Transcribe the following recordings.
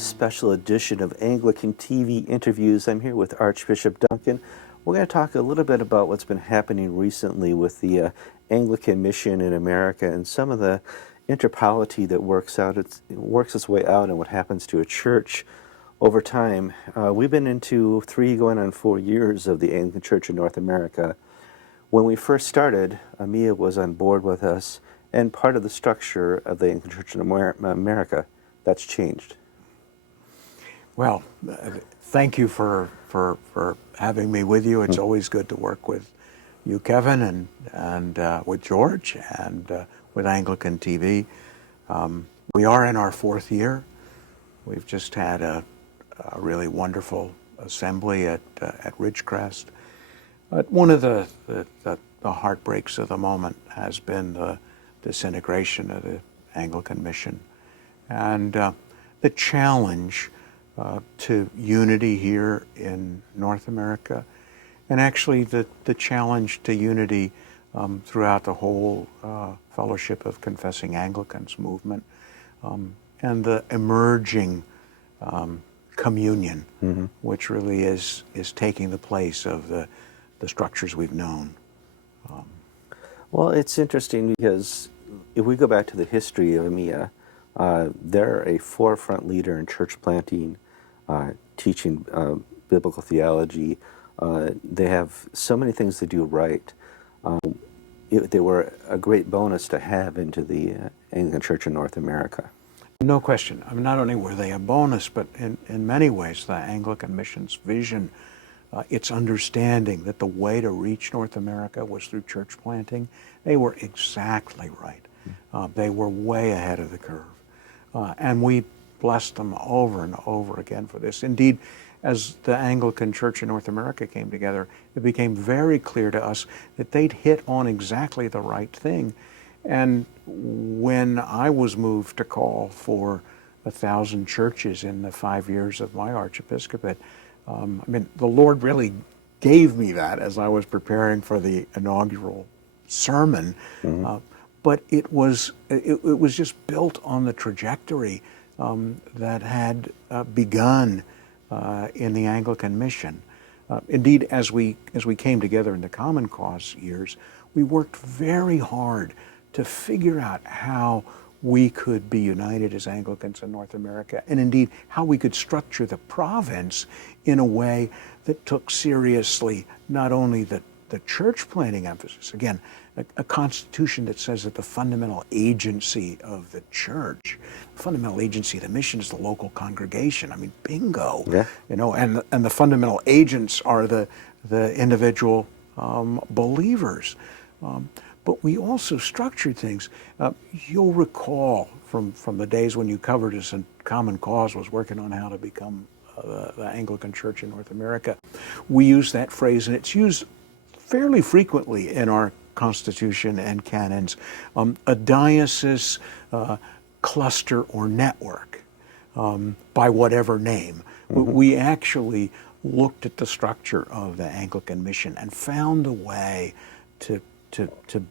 special edition of Anglican TV Interviews. I'm here with Archbishop Duncan. We're going to talk a little bit about what's been happening recently with the Anglican mission in America and some of the interpolity that works its way out and what happens to a church over time. We've been into 3 going on 4 years of the Anglican Church in North America. When we first started, AMiA was on board with us, and part of the structure of the Anglican Church in America, that's changed. Well, thank you for having me with you. It's always good to work with you, Kevin, and with George, and with Anglican TV. We are in our 4th year. We've just had a really wonderful assembly at Ridgecrest. But one of the heartbreaks of the moment has been the disintegration of the Anglican mission, and the challenge to unity here in North America, and actually the challenge to unity throughout the whole Fellowship of Confessing Anglicans movement, and the emerging communion, which really is taking the place of the structures we've known. Well, it's interesting because if we go back to the history of AMiA, they're a forefront leader in church planting, teaching biblical theology. They have so many things to do right. They were a great bonus to have into the Anglican Church in North America. No question. I mean, not only were they a bonus, but in many ways, the Anglican mission's vision, its understanding that the way to reach North America was through church planting, they were exactly right. They were way ahead of the curve. And we blessed them over and over again for this. Indeed, as the Anglican Church in North America came together, it became very clear to us that they'd hit on exactly the right thing. And when I was moved to call for 1,000 churches in the 5 years of my archiepiscopate, I mean, the Lord really gave me that as I was preparing for the inaugural sermon. But it was just built on the trajectory that had begun in the Anglican mission. Indeed, as we came together in the Common Cause years, we worked very hard to figure out how we could be united as Anglicans in North America, and indeed how we could structure the province in a way that took seriously not only the church planting emphasis, again, a constitution that says that the fundamental agency of the church, fundamental agency of the mission is the local congregation. I mean, bingo. Yeah. You know, and the fundamental agents are the individual believers. But we also structured things. You'll recall from the days when you covered us and Common Cause was working on how to become the Anglican Church in North America. We use that phrase, and it's used fairly frequently in our Constitution and canons, a diocese, cluster, or network, by whatever name. We actually looked at the structure of the Anglican mission and found a way to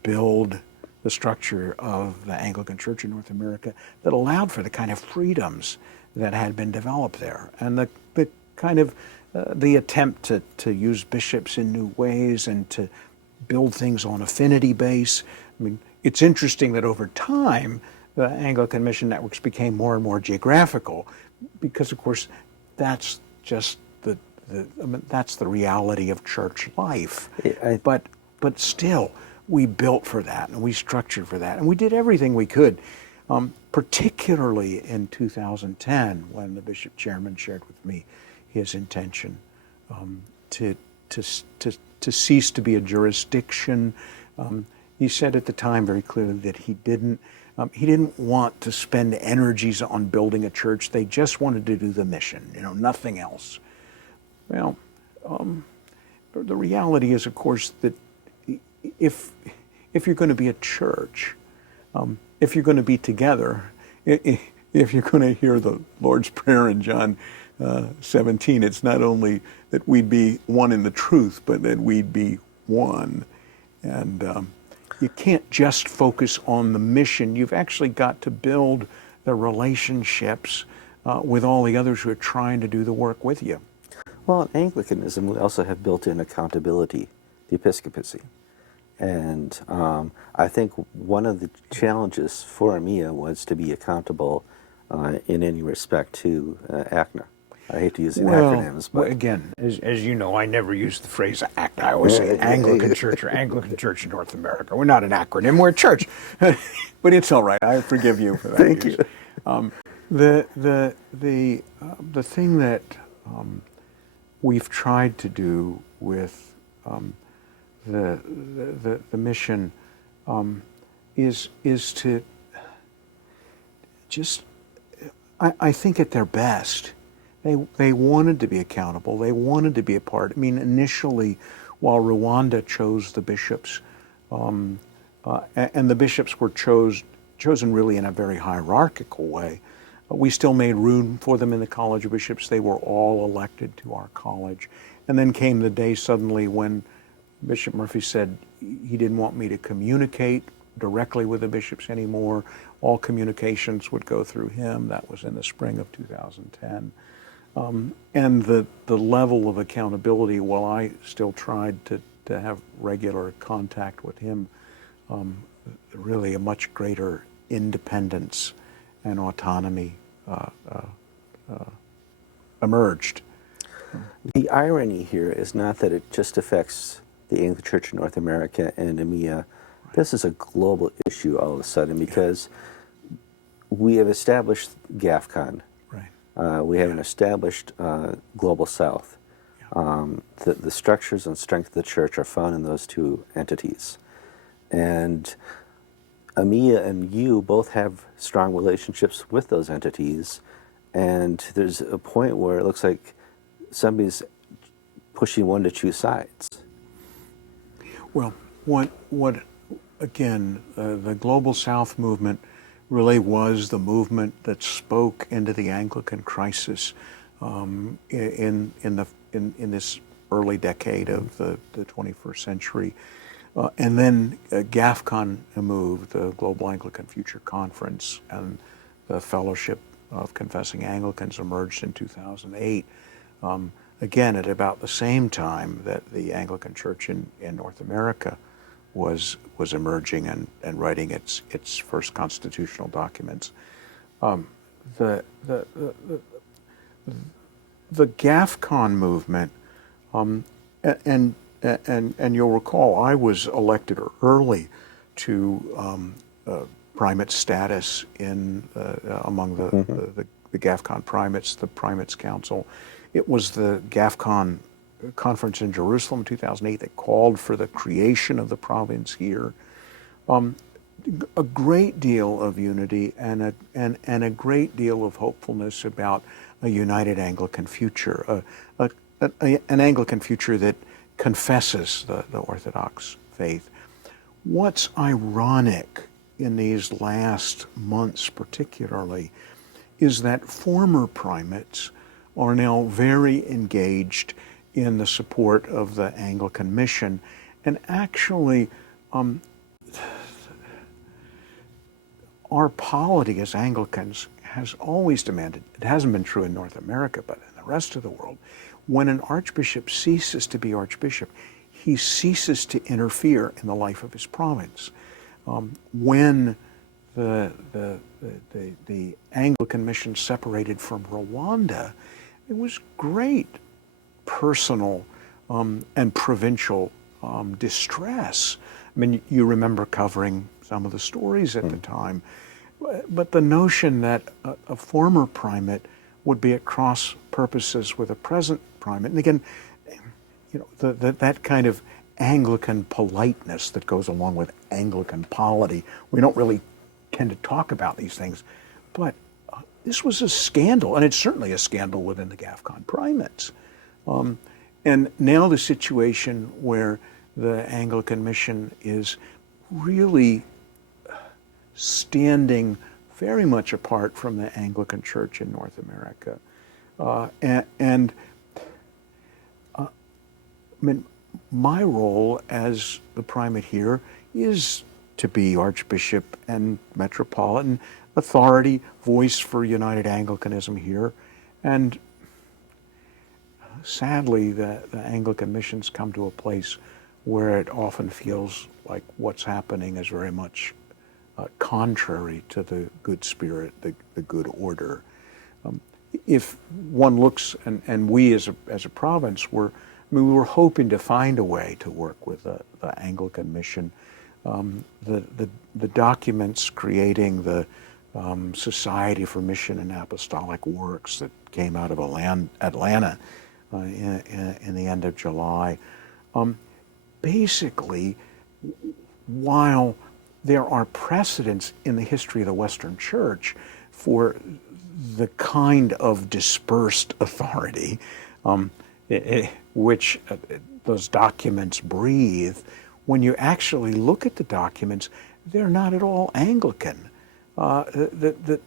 build the structure of the Anglican Church in North America that allowed for the kind of freedoms that had been developed there, and the kind of the attempt to use bishops in new ways and to build things on affinity base. I mean, it's interesting that over time, the Anglican mission networks became more and more geographical, because, of course, that's just that's the reality of church life. But still, we built for that, and we structured for that, and we did everything we could, particularly in 2010, when the bishop chairman shared with me his intention to cease to be a jurisdiction. He said at the time very clearly that he didn't want to spend energies on building a church. They just wanted to do the mission, nothing else. Well, the reality is, of course, that if you're going to be a church, if you're going to be together, if you're going to hear the Lord's Prayer in John 17, it's not only that we'd be one in the truth, but that we'd be one. And you can't just focus on the mission. You've actually got to build the relationships with all the others who are trying to do the work with you. Well, in Anglicanism, we also have built-in accountability, the episcopacy. And I think one of the challenges for AMiA was to be accountable in any respect to ACNA. I hate to use the acronyms, but... Well, again, as you know, I never use the phrase ACNA. I always say Anglican Church or Anglican Church in North America. We're not an acronym, we're a church. But it's all right. I forgive you for that. Thank you. The thing that we've tried to do with the mission is to just, I think at their best, they wanted to be accountable. They wanted to be a part. I mean, initially, while Rwanda chose the bishops, and the bishops were chosen really in a very hierarchical way, we still made room for them in the College of Bishops. They were all elected to our college. And then came the day suddenly when Bishop Murphy said he didn't want me to communicate directly with the bishops anymore. All communications would go through him. That was in the spring of 2010. And the level of accountability, while I still tried to have regular contact with him, really a much greater independence and autonomy emerged. The irony here is not that it just affects the Anglican Church in North America and AMiA. Right. This is a global issue all of a sudden because we have established GAFCON. Right. We have an established Global South. Yeah. The structures and strength of the church are found in those two entities. And AMiA and you both have strong relationships with those entities, and there's a point where it looks like somebody's pushing one to choose sides. Well, what again, the Global South movement really was the movement that spoke into the Anglican crisis in this early decade of the 21st century. And then GAFCON moved, the Global Anglican Future Conference, and the Fellowship of Confessing Anglicans emerged in 2008. Again, at about the same time that the Anglican Church in North America was emerging and writing its first constitutional documents. The GAFCON movement, and you'll recall, I was elected early to primate status in among the GAFCON primates, the Primates Council. It was the GAFCON conference in Jerusalem in 2008 that called for the creation of the province here. A great deal of unity and a great deal of hopefulness about a united Anglican future, an Anglican future that confesses the Orthodox faith. What's ironic in these last months particularly is that former primates are now very engaged in the support of the Anglican mission, and actually our polity as Anglicans has always demanded, it hasn't been true in North America, but in the rest of the world, when an archbishop ceases to be archbishop, he ceases to interfere in the life of his province. When the Anglican mission separated from Rwanda, it was great personal and provincial distress. I mean, you remember covering some of the stories at the time, but the notion that a former primate would be at cross purposes with a present primate, and again, you know, that kind of Anglican politeness that goes along with Anglican polity. We don't really tend to talk about these things, but this was a scandal, and it's certainly a scandal within the GAFCON primates. And now the situation where the Anglican mission is really standing very much apart from the Anglican Church in North America. I mean, my role as the primate here is to be Archbishop and Metropolitan authority, voice for United Anglicanism here. And sadly, the Anglican missions come to a place where it often feels like what's happening is very much contrary to the good spirit, the good order. If one looks, and we as a province we were hoping to find a way to work with the Anglican mission. The documents creating the Society for Mission and Apostolic Works that came out of Atlanta in the end of July. Basically, while there are precedents in the history of the Western Church for the kind of dispersed authority which those documents breathe, when you actually look at the documents, they're not at all Anglican. The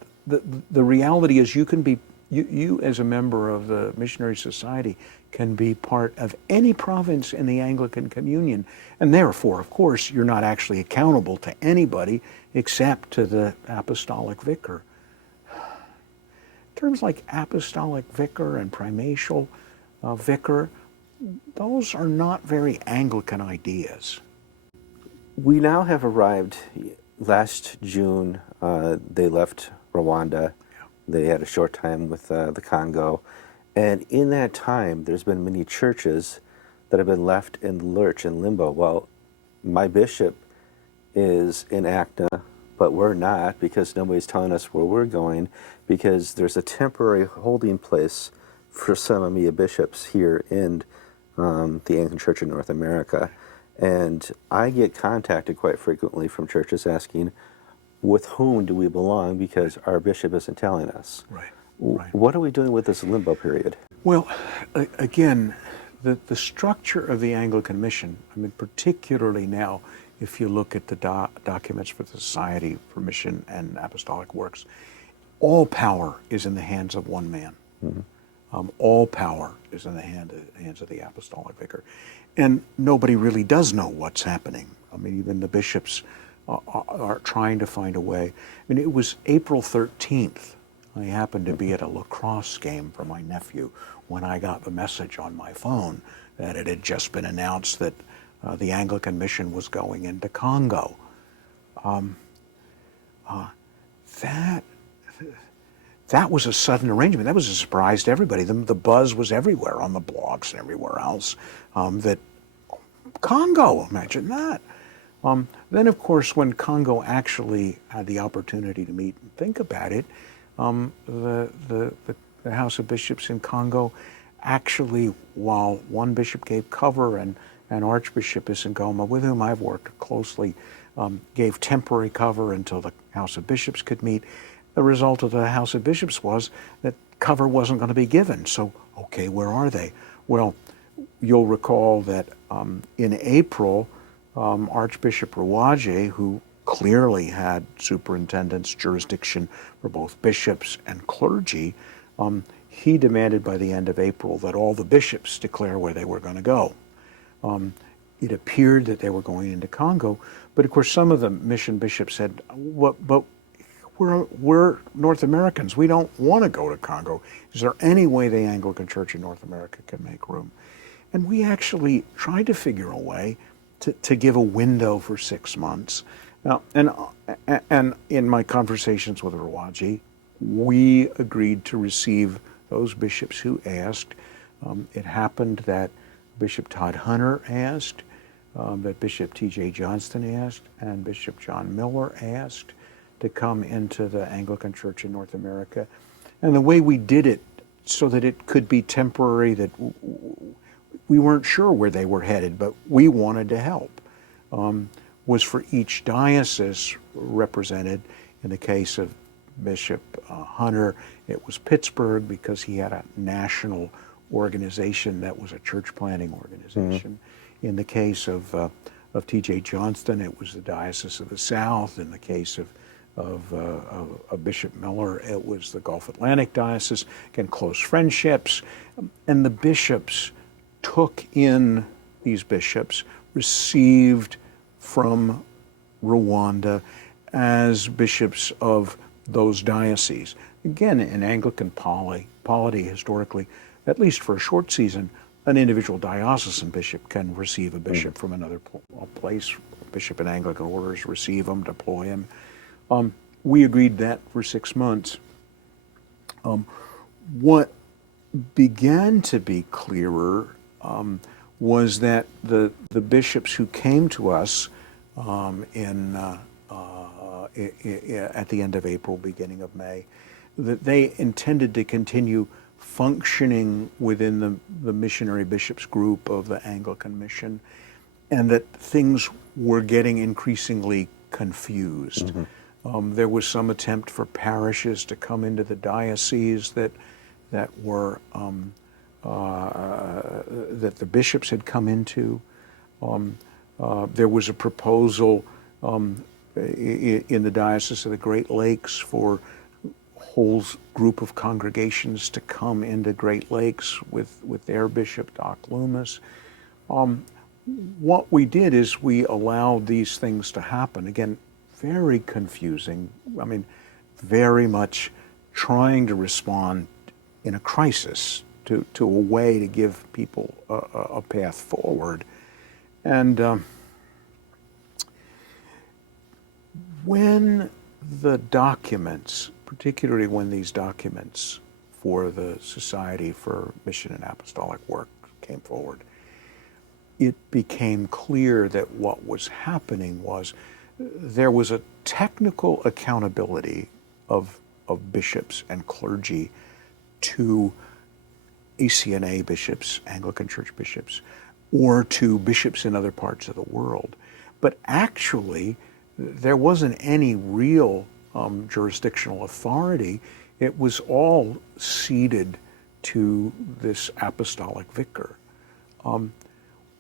reality is you as a member of the Missionary Society can be part of any province in the Anglican Communion, and therefore, of course, you're not actually accountable to anybody except to the apostolic vicar. Terms like apostolic vicar and primatial vicar, those are not very Anglican ideas. We now have arrived. Last June, they left Rwanda. They had a short time with the Congo. And in that time, there's been many churches that have been left in lurch and limbo. Well, my bishop is in ACNA, but we're not, because nobody's telling us where we're going, because there's a temporary holding place for some AMiA bishops here in the Anglican Church in North America. And I get contacted quite frequently from churches asking, with whom do we belong, because our bishop isn't telling us. Right. What are we doing with this limbo period? Well, again, the structure of the Anglican mission, I mean, particularly now, if you look at the documents for the Society for Mission and Apostolic Works, all power is in the hands of one man. Mm-hmm. All power is in the hands of the apostolic vicar. And nobody really does know what's happening. I mean, even the bishops are trying to find a way. I mean, it was April 13th. I happened to be at a lacrosse game for my nephew when I got the message on my phone that it had just been announced that the Anglican mission was going into Congo. That was a sudden arrangement. That was a surprise to everybody. The buzz was everywhere on the blogs and everywhere else. That Congo, imagine that. Then, of course, when Congo actually had the opportunity to meet and think about it, the House of Bishops in Congo actually, while one bishop gave cover and an Archbishop Isingoma, with whom I've worked closely, gave temporary cover until the House of Bishops could meet. The result of the House of Bishops was that cover wasn't going to be given. So, okay, where are they? Well, you'll recall that in April, Archbishop Ruwaje, who clearly had superintendent's jurisdiction for both bishops and clergy, he demanded by the end of April that all the bishops declare where they were going to go. It appeared that they were going into Congo, but of course some of the mission bishops said, but we're North Americans. We don't want to go to Congo. Is there any way the Anglican Church in North America can make room? And we actually tried to figure a way to give a window for 6 months. Now, and in my conversations with Ruwaje, we agreed to receive those bishops who asked. It happened that Bishop Todd Hunter asked, that Bishop T.J. Johnston asked, and Bishop John Miller asked to come into the Anglican Church in North America. And the way we did it so that it could be temporary, that we weren't sure where they were headed, but we wanted to help, was for each diocese represented. In the case of Bishop Hunter, it was Pittsburgh, because he had a national organization that was a church planting organization. Mm-hmm. In the case of T.J. Johnston, it was the Diocese of the South. In the case of Bishop Miller, it was the Gulf Atlantic Diocese. Again, close friendships. And the bishops took in these bishops, received from Rwanda as bishops of those dioceses. Again, in Anglican polity historically, at least for a short season, an individual diocesan bishop can receive a bishop from another place. Bishop in Anglican orders receive him, deploy him. We agreed that for 6 months. What began to be clearer was that the bishops who came to us at the end of April, beginning of May, that they intended to continue functioning within the missionary bishops group of the Anglican mission, and that things were getting increasingly confused. There was some attempt for parishes to come into the diocese that were that the bishops had come into. There was a proposal in the Diocese of the Great Lakes for whole group of congregations to come into Great Lakes with their bishop, Doc Loomis. What we did is we allowed these things to happen. Again, very confusing. I mean, very much trying to respond in a crisis to a way to give people a path forward. And when the documents, particularly when these documents for the Society for Mission and Apostolic Work came forward, it became clear that what was happening was there was a technical accountability of bishops and clergy to ACNA bishops, Anglican Church bishops, or to bishops in other parts of the world. But actually, there wasn't any real jurisdictional authority. It was all ceded to this apostolic vicar.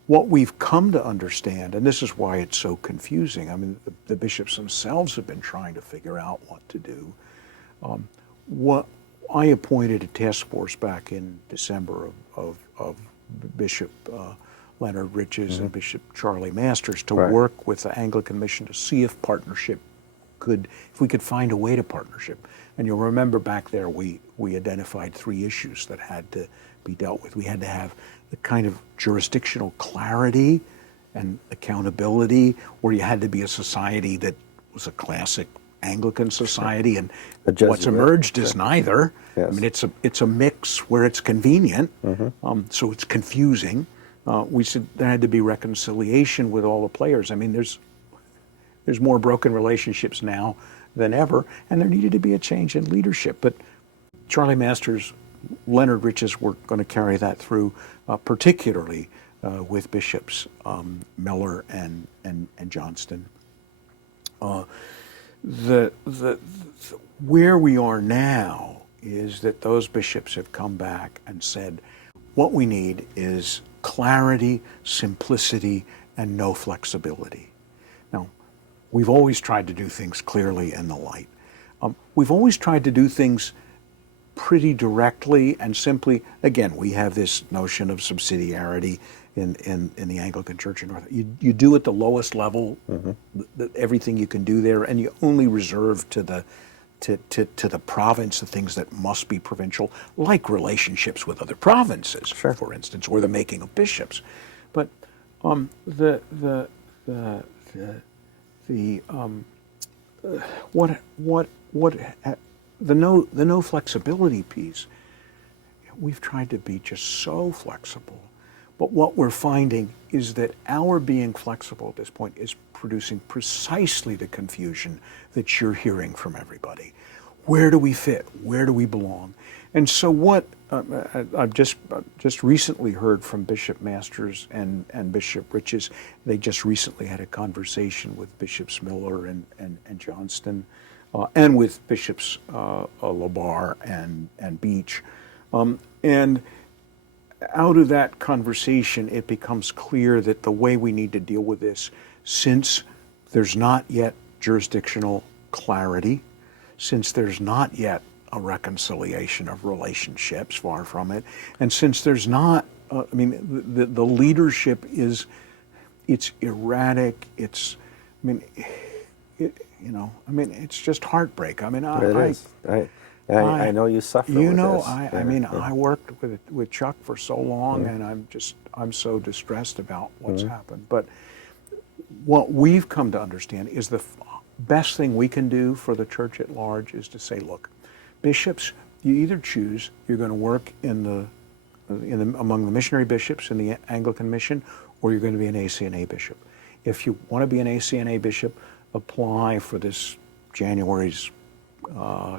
What we've come to understand, and this is why it's so confusing, I mean, the bishops themselves have been trying to figure out what to do. What I appointed a task force back in December of Bishop Leonard Riches and Bishop Charlie Masters to work with the Anglican Mission to see if if we could find a way to partnership. And you'll remember back there we identified 3 issues that had to be dealt with. We had to have the kind of jurisdictional clarity and accountability, where you had to be a society that was a classic Anglican society, and what's emerged is neither. Yes. I mean, it's a mix where it's convenient, so it's confusing. We said there had to be reconciliation with all the players. I mean, there's more broken relationships now than ever, and there needed to be a change in leadership. But Charlie Masters, Leonard Riches were going to carry that through, particularly with bishops Miller and Johnston. Where we are now is that those bishops have come back and said, what we need is clarity, simplicity, and no flexibility. Now, we've always tried to do things clearly in the light. We've always tried to do things pretty directly and simply. Again, we have this notion of subsidiarity in the Anglican Church in North. You do at the lowest level everything you can do there, and you only reserve to the province the things that must be provincial, like relationships with other provinces, for instance, or the making of bishops. But the no flexibility piece, we've tried to be just so flexible. But what we're finding is that our being flexible at this point is producing precisely the confusion that you're hearing from everybody. Where do we fit? Where do we belong? And so what I've just recently heard from Bishop Masters and Bishop Riches. They just recently had a conversation with Bishops Miller and Johnston, and with Bishops Labar and Beach. And out of that conversation, it becomes clear that the way we need to deal with this, since there's not yet jurisdictional clarity, since there's not yet a reconciliation of relationships, far from it, and since there's not, the leadership it's erratic, I mean, it's just heartbreak. I mean, It is. I know you suffer with this. I mean, I worked with Chuck for so long, and I'm so distressed about what's happened. But what we've come to understand is the best thing we can do for the church at large is to say, look, bishops, you either choose you're going to work among the missionary bishops in the Anglican mission, or you're going to be an ACNA bishop. If you want to be an ACNA bishop, apply for this January's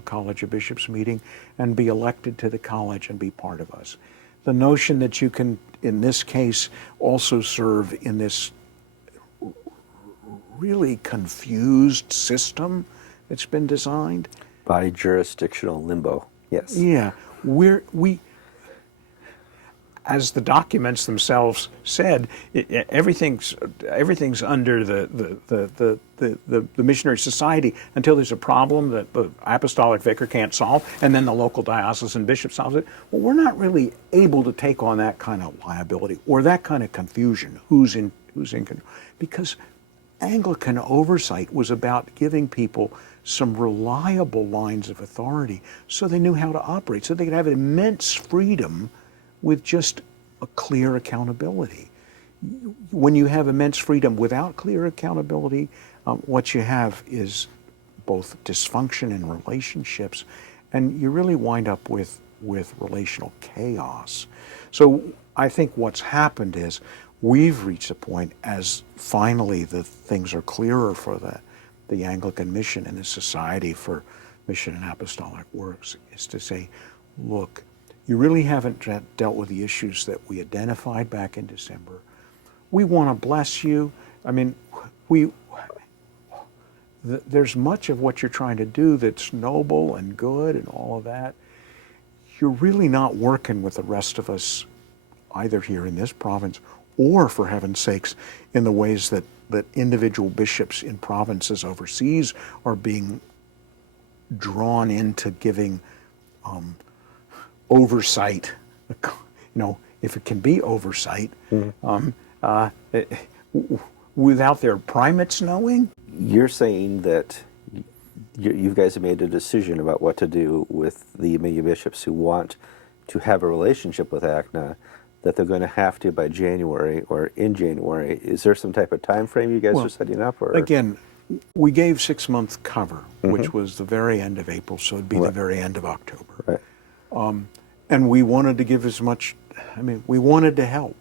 College of Bishops meeting and be elected to the college and be part of us. The notion that you can, in this case, also serve in this really confused system that's been designed. By jurisdictional limbo, yes. Yeah, as the documents themselves said, everything's under the missionary society until there's a problem that the apostolic vicar can't solve, and then the local diocesan bishop solves it. Well, we're not really able to take on that kind of liability or that kind of confusion. Who's in control? Because Anglican oversight was about giving people some reliable lines of authority so they knew how to operate, so they could have immense freedom with just a clear accountability. When you have immense freedom without clear accountability, what you have is both dysfunction in relationships, and you really wind up with relational chaos. So I think what's happened is we've reached a point, as finally the things are clearer for the Anglican mission and the Society for Mission and Apostolic Works, is to say, look, you really haven't dealt with the issues that we identified back in December. We want to bless you. I mean, there's much of what you're trying to do that's noble and good and all of that. You're really not working with the rest of us, either here in this province or, for heaven's sakes, in the ways that individual bishops in provinces overseas are being drawn into giving oversight, if it can be oversight, without their primates knowing. You're saying that you guys have made a decision about what to do with the AMiA bishops who want to have a relationship with ACNA, that they're going to have to by January or in January. Is there some type of time frame you guys are setting up? Or? Again, we gave 6-month cover, which was the very end of April, so it'd be the very end of October. Right. And we wanted to give as much, we wanted to help.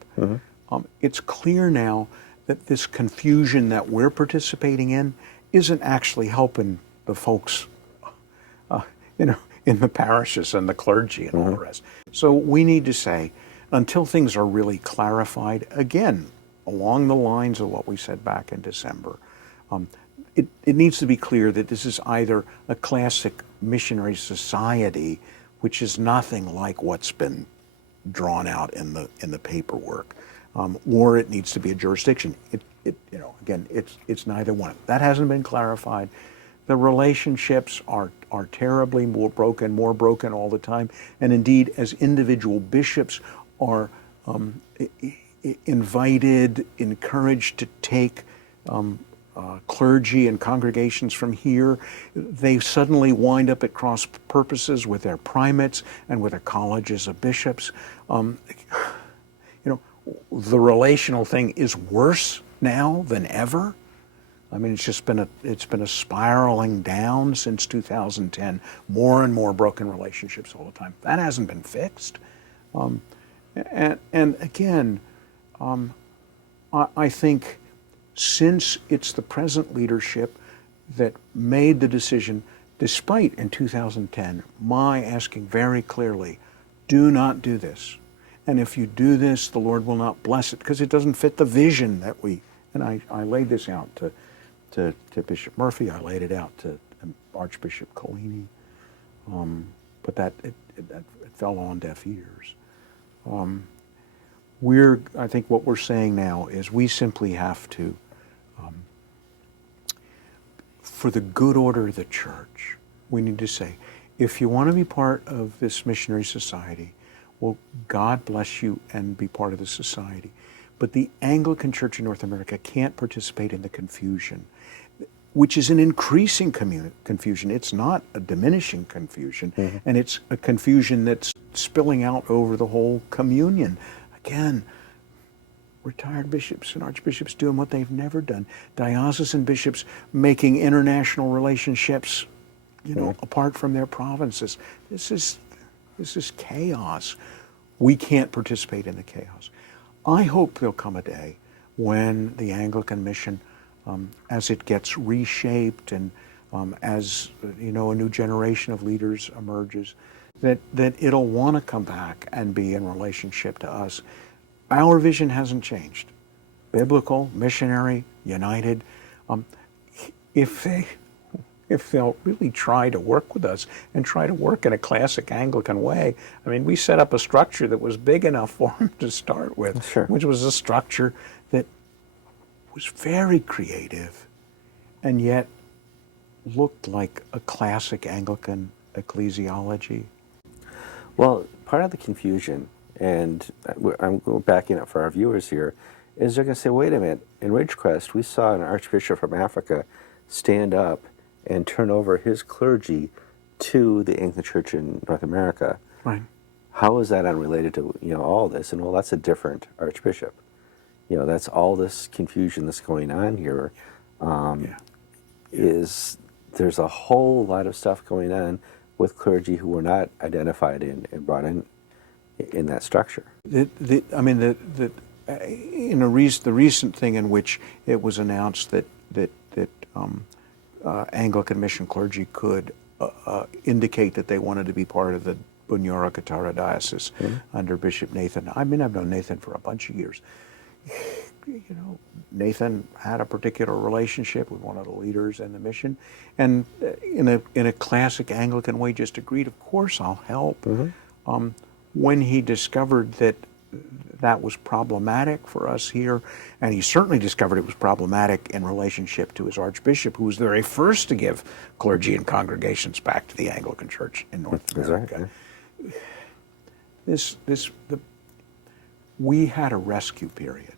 It's clear now that this confusion that we're participating in isn't actually helping the folks, in the parishes and the clergy and all the rest. So we need to say, until things are really clarified, again, along the lines of what we said back in December, it needs to be clear that this is either a classic missionary society, which is nothing like what's been drawn out in the paperwork, or it needs to be a jurisdiction. Again, it's neither one. That hasn't been clarified. The relationships are terribly more broken all the time, and indeed, as individual bishops are invited, encouraged to take clergy and congregations from here, they suddenly wind up at cross purposes with their primates and with their colleges of bishops. The relational thing is worse now than ever. It's been a spiraling down since 2010. More and more broken relationships all the time. That hasn't been fixed. And again, I think since it's the present leadership that made the decision, despite in 2010 my asking very clearly, do not do this. And if you do this, the Lord will not bless it, because it doesn't fit the vision that and I laid this out to Bishop Murphy, I laid it out to Archbishop Collini, but it fell on deaf ears. I think what we're saying now is we simply have to, for the good order of the church, we need to say, if you want to be part of this missionary society, well, God bless you and be part of the society. But the Anglican Church in North America can't participate in the confusion. which is an increasing confusion. It's not a diminishing confusion, and it's a confusion that's spilling out over the whole communion. Again, retired bishops and archbishops doing what they've never done. Diocesan bishops making international relationships, apart from their provinces. This is chaos. We can't participate in the chaos. I hope there'll come a day when the Anglican mission, as it gets reshaped and as a new generation of leaders emerges, that it'll want to come back and be in relationship to us. Our vision hasn't changed. Biblical, missionary, united. If they'll really try to work with us and try to work in a classic Anglican way, I mean, we set up a structure that was big enough for them to start with, Sure. which was a structure that was very creative and yet looked like a classic Anglican ecclesiology. Well, part of the confusion, and I'm backing up for our viewers here, is they're going to say, wait a minute, in Ridgecrest, we saw an archbishop from Africa stand up and turn over his clergy to the Anglican Church in North America. Right. How is that unrelated to all this? And well, that's a different archbishop. That's all this confusion that's going on here. Is there's a whole lot of stuff going on with clergy who were not identified and brought in that structure. The recent thing in which it was announced that Anglican mission clergy could indicate that they wanted to be part of the Bunyoro-Katara diocese under Bishop Nathan. I mean, I've known Nathan for a bunch of years. Nathan had a particular relationship with one of the leaders in the mission, and in a classic Anglican way, just agreed, of course, I'll help. When he discovered that was problematic for us here, and he certainly discovered it was problematic in relationship to his archbishop, who was the very first to give clergy and congregations back to the Anglican Church in North America. Right. We had a rescue period,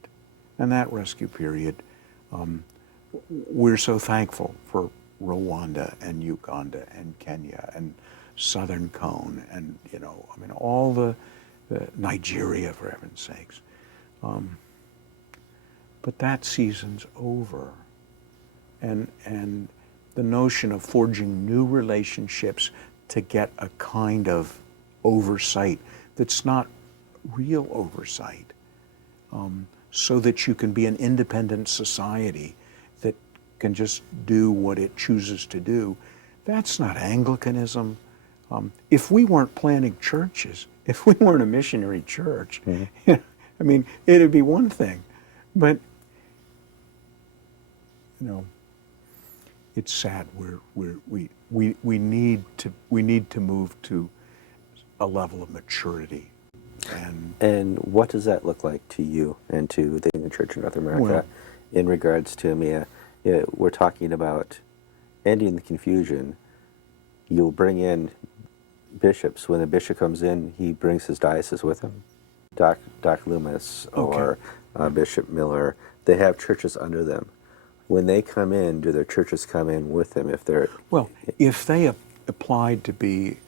and that rescue period, we're so thankful for Rwanda and Uganda and Kenya and Southern Cone and all the Nigeria, for heaven's sakes. But that season's over, and the notion of forging new relationships to get a kind of oversight that's not real oversight, so that you can be an independent society that can just do what it chooses to do. That's not Anglicanism. If we weren't planting churches, if we weren't a missionary church, I mean, it'd be one thing, but it's sad. We need to move to a level of maturity. And what does that look like to you and to the Anglican Church in North America in regards to AMiA? We're talking about ending the confusion. You'll bring in bishops. When a bishop comes in, he brings his diocese with him. Doc Loomis or Bishop Miller, they have churches under them. When they come in, do their churches come in with them if they're... Well, if they applied to be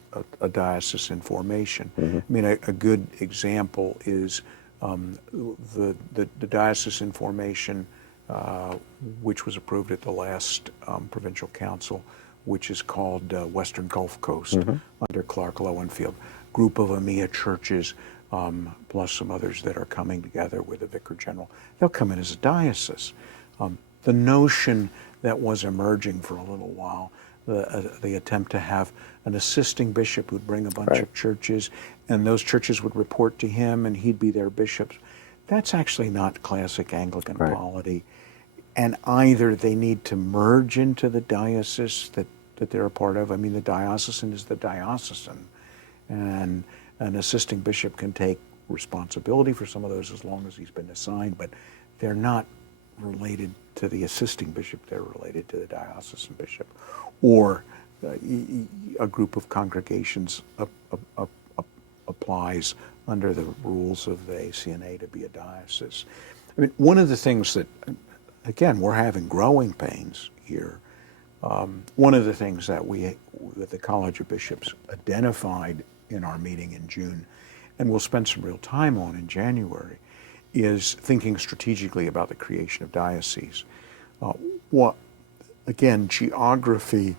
a diocese in formation, I mean, a good example is the diocese in formation, which was approved at the last provincial council, which is called Western Gulf Coast, under Clark Lowenfield. Group of AMiA churches, plus some others that are coming together with a vicar general. They'll come in as a diocese. The notion that was emerging for a little while, the attempt to have an assisting bishop who'd bring a bunch of churches, and those churches would report to him, and he'd be their bishop. That's actually not classic Anglican polity. And either they need to merge into the diocese that they're a part of. I mean, the diocesan is the diocesan, and an assisting bishop can take responsibility for some of those as long as he's been assigned, but they're not related to the assisting bishop, they're related to the diocesan bishop. Or a group of congregations applies under the rules of the ACNA to be a diocese. I mean, one of the things that, again, we're having growing pains here, one of the things that the College of Bishops identified in our meeting in June, and we'll spend some real time on in January, is thinking strategically about the creation of dioceses. Again, geography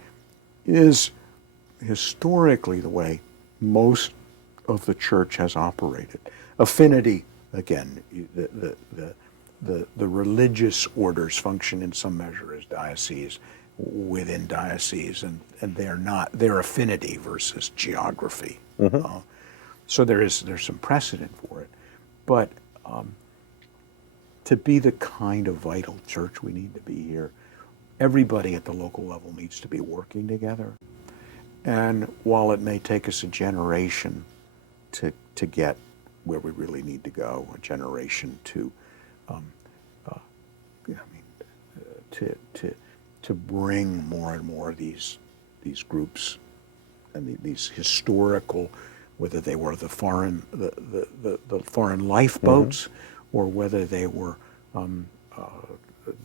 is historically the way most of the church has operated. Affinity, again, the religious orders function in some measure as dioceses within dioceses, and they're affinity versus geography. So there's some precedent for it. But to be the kind of vital church we need to be here, everybody at the local level needs to be working together. And while it may take us a generation to get where we really need to go, a generation to bring more and more of these groups and these historical, whether they were the foreign lifeboats, or whether they were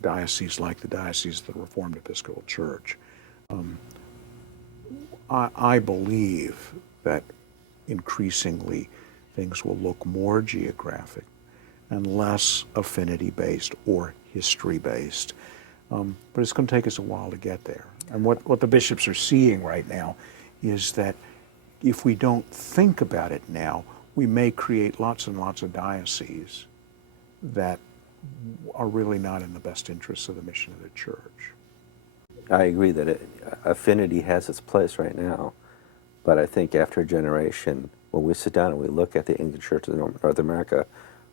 dioceses like the Diocese of the Reformed Episcopal Church. I believe that increasingly things will look more geographic and less affinity-based or history-based. But it's going to take us a while to get there. And what the bishops are seeing right now is that if we don't think about it now, we may create lots and lots of dioceses that are really not in the best interests of the mission of the church. I agree that affinity has its place right now, but I think after a generation, when we sit down and we look at the Anglican Church of North America,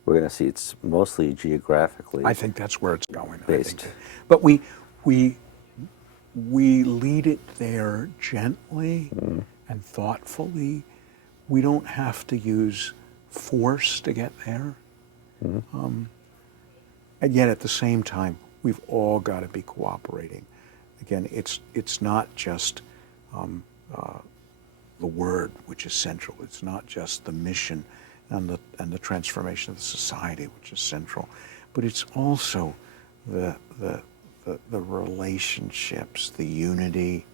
we're going to see it's mostly geographically. I think that's where it's going. Based. But we lead it there gently and thoughtfully. We don't have to use force to get there. And yet at the same time, we've all got to be cooperating. Again, it's not just the word, which is central. It's not just the mission and the transformation of the society, which is central, but it's also the relationships, the unity,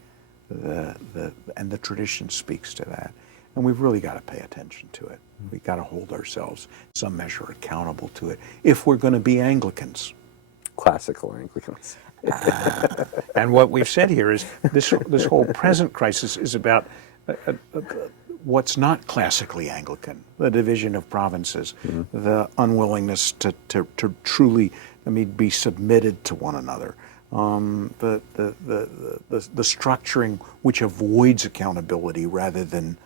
and the tradition speaks to that. And we've really got to pay attention to it. We've got to hold ourselves, in some measure, accountable to it if we're going to be Anglicans. Classical Anglicans. And what we've said here is this whole present crisis is about what's not classically Anglican, the division of provinces, the unwillingness to truly, be submitted to one another, the structuring which avoids accountability rather than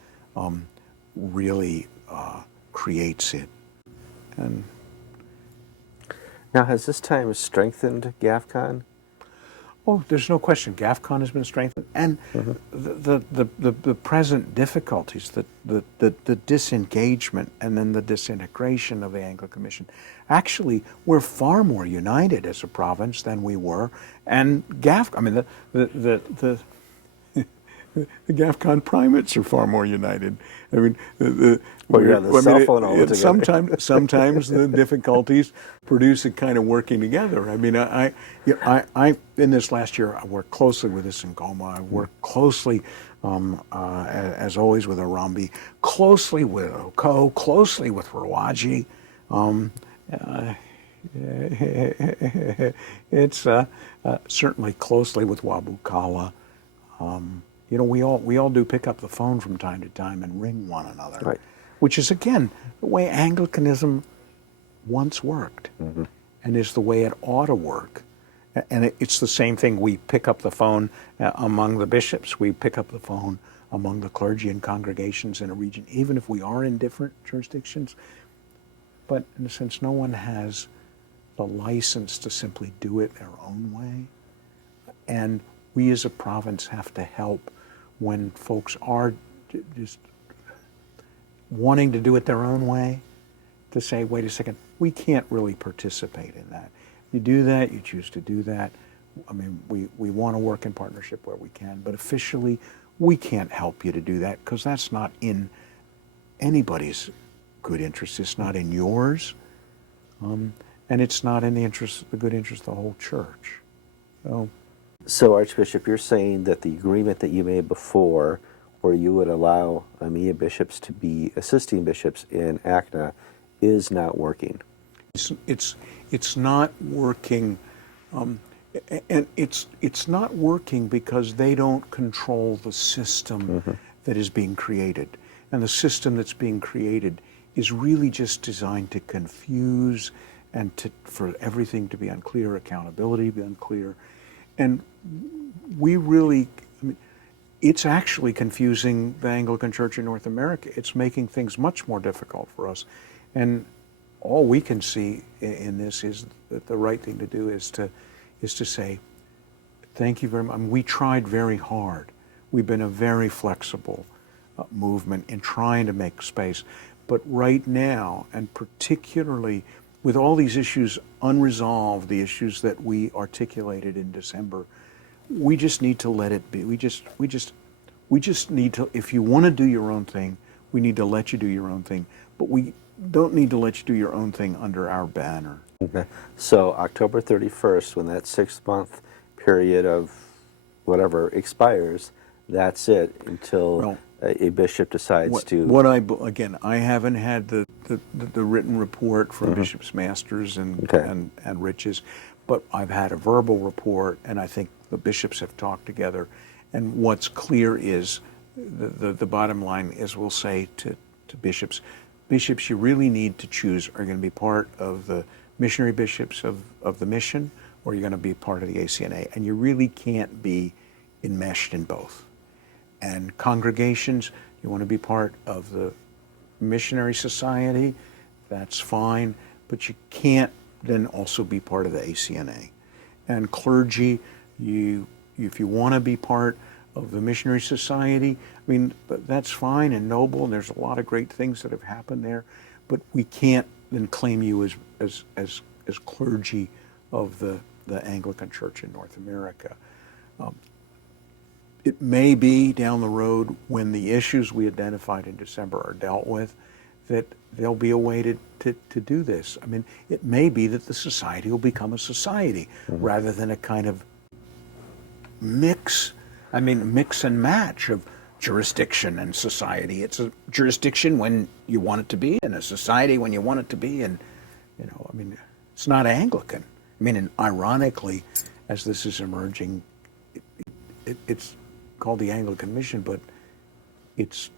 really creates it. And now, has this time strengthened GAFCON? Oh, there's no question. GAFCON has been strengthened, and the present difficulties, the disengagement, and then the disintegration of the Anglican mission. Actually, we're far more united as a province than we were, and GAFCON. The GAFCON primates are far more united. The cell phone all together. Sometimes the difficulties produce a kind of working together. I in this last year, I worked closely with this in Goma. I worked closely, as always, with Arambi, closely with Oko, closely with Rawaji. It's certainly closely with Wabukala. We all do pick up the phone from time to time and ring one another, right. Which is, again, the way Anglicanism once worked, and is the way it ought to work. And it's the same thing. We pick up the phone among the bishops. We pick up the phone among the clergy and congregations in a region, even if we are in different jurisdictions. But in a sense, no one has the license to simply do it their own way. And we as a province have to help when folks are just wanting to do it their own way, to say, wait a second, we can't really participate in that. You do that, you choose to do that. We want to work in partnership where we can, but officially, we can't help you to do that because that's not in anybody's good interest. It's not in yours, and it's not in the good interest of the whole church. So So, Archbishop, you're saying that the agreement that you made before, where you would allow AMiA bishops to be assisting bishops in ACNA, is not working. It's not working, and it's not working because they don't control the system that is being created, and the system that's being created is really just designed to confuse and for everything to be unclear, accountability to be unclear, and we really. It's actually confusing the Anglican Church in North America. It's making things much more difficult for us. And all we can see in this is that the right thing to do is to say, thank you very much. We tried very hard. We've been a very flexible movement in trying to make space. But right now, and particularly with all these issues unresolved, the issues that we articulated in December, we just need to let it be. We just need to, if you want to do your own thing, we need to let you do your own thing. But we don't need to let you do your own thing under our banner. Okay. So October 31st, when that 6-month period of whatever expires, that's it until a bishop decides to. Again, I haven't had the written report from Bishops Masters and Riches, but I've had a verbal report, and I think the bishops have talked together. And what's clear is the bottom line is we'll say to bishops, you really need to choose, are you going to be part of the missionary bishops of the mission, or you're going to be part of the ACNA? And you really can't be enmeshed in both. And congregations, you want to be part of the missionary society, that's fine, but you can't then also be part of the ACNA. And clergy, if you want to be part of the missionary society, I mean, that's fine and noble, and there's a lot of great things that have happened there, but we can't then claim you as clergy of the Anglican Church in North America. It may be down the road when the issues we identified in December are dealt with that there'll be a way to do this. I mean, it may be that the society will become a society rather than a kind of mix and match of jurisdiction and society. It's a jurisdiction when you want it to be, and a society when you want it to be, and it's not Anglican. And ironically, as this is emerging, it's called the Anglican Mission, but it's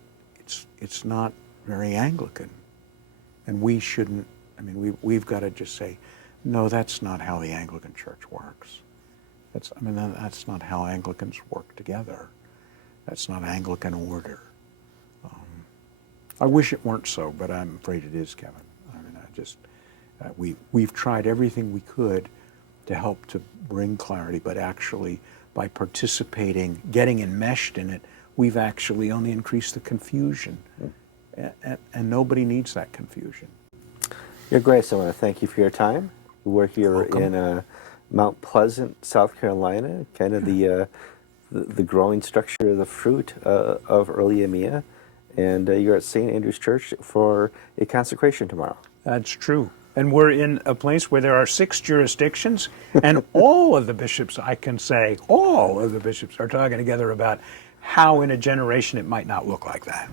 not very Anglican, and we shouldn't. We've got to just say, no, that's not how the Anglican Church works. That's not how Anglicans work together. That's not Anglican order. I wish it weren't so, but I'm afraid it is, Kevin. We've tried everything we could to help to bring clarity, but actually by participating, getting enmeshed in it, we've actually only increased the confusion. And nobody needs that confusion. Your Grace, I want to thank you for your time. We're here in Mount Pleasant, South Carolina, kind of the growing structure of the fruit of early AMiA. And you're at St. Andrew's Church for a consecration tomorrow. That's true. And we're in a place where there are 6 jurisdictions, and all of the bishops, I can say, all of the bishops are talking together about how in a generation it might not look like that.